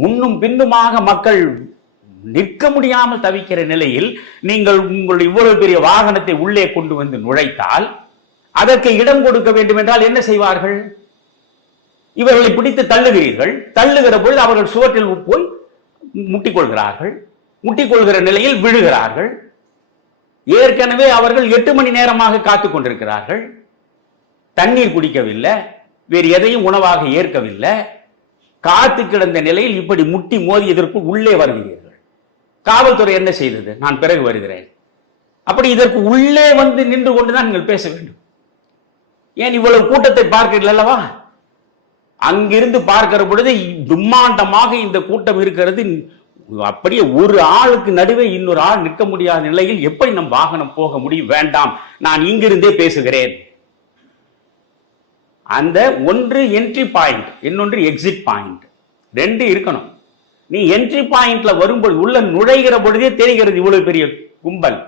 முன்னும் பின்னுமாக மக்கள் நிற்க முடியாமல் தவிக்கிற நிலையில் நீங்கள் உங்கள் இவ்வளவு பெரிய வாகனத்தை உள்ளே கொண்டு வந்து நுழைத்தால் அதற்கு இடம் கொடுக்க வேண்டும் என்றால் என்ன செய்வார்கள்? இவர்களை பிடித்து தள்ளுகிறீர்கள். தள்ளுகிற பொழுது அவர்கள் சுவற்றில் போய் முட்டிக்கொள்கிறார்கள். முட்டிக்கொள்கிற நிலையில் விழுகிறார்கள். ஏற்கனவே அவர்கள் எட்டு மணி நேரமாக காத்துக் கொண்டிருக்கிறார்கள். தண்ணீர் குடிக்கவில்லை. வேறு எதையும் உணவாக ஏற்கவில்லை. காத்து கிடந்த நிலையில் இப்படி முட்டி மோதியதற்கு உள்ளே வருகிறீர்கள். காவல்துறை என்ன செய்தது? நான் பிறகு வருகிறேன். அப்படி இதற்கு உள்ளே வந்து நின்று கொண்டுதான் நீங்கள் பேச வேண்டும். ஏன் இவ்வளவு கூட்டத்தை பார்க்கிறீர்கள் அல்லவா? அங்கிருந்து பார்க்கிற பொழுது தும்மாண்டமாக இந்த கூட்டம் இருக்கிறது. அப்படியே ஒரு ஆளுக்கு நடுவே இன்னொரு ஆள் நிற்க முடியாத நிலையில் எப்படி நம் வாகனம் போக முடியும்? வேண்டாம். நான் இங்கிருந்தே பேசுகிறேன். அந்த ஒன்று என்ட்ரி பாயிண்ட் இன்னொன்று எக்ஸிட் பாயிண்ட் ரெண்டு இருக்கணும். நீ என்ட்ரி பாயிண்ட்ல வரும்போது உள்ள நுழைகிற பொழுதே தெரிகிறது இவ்வளவு பெரிய கும்பல்.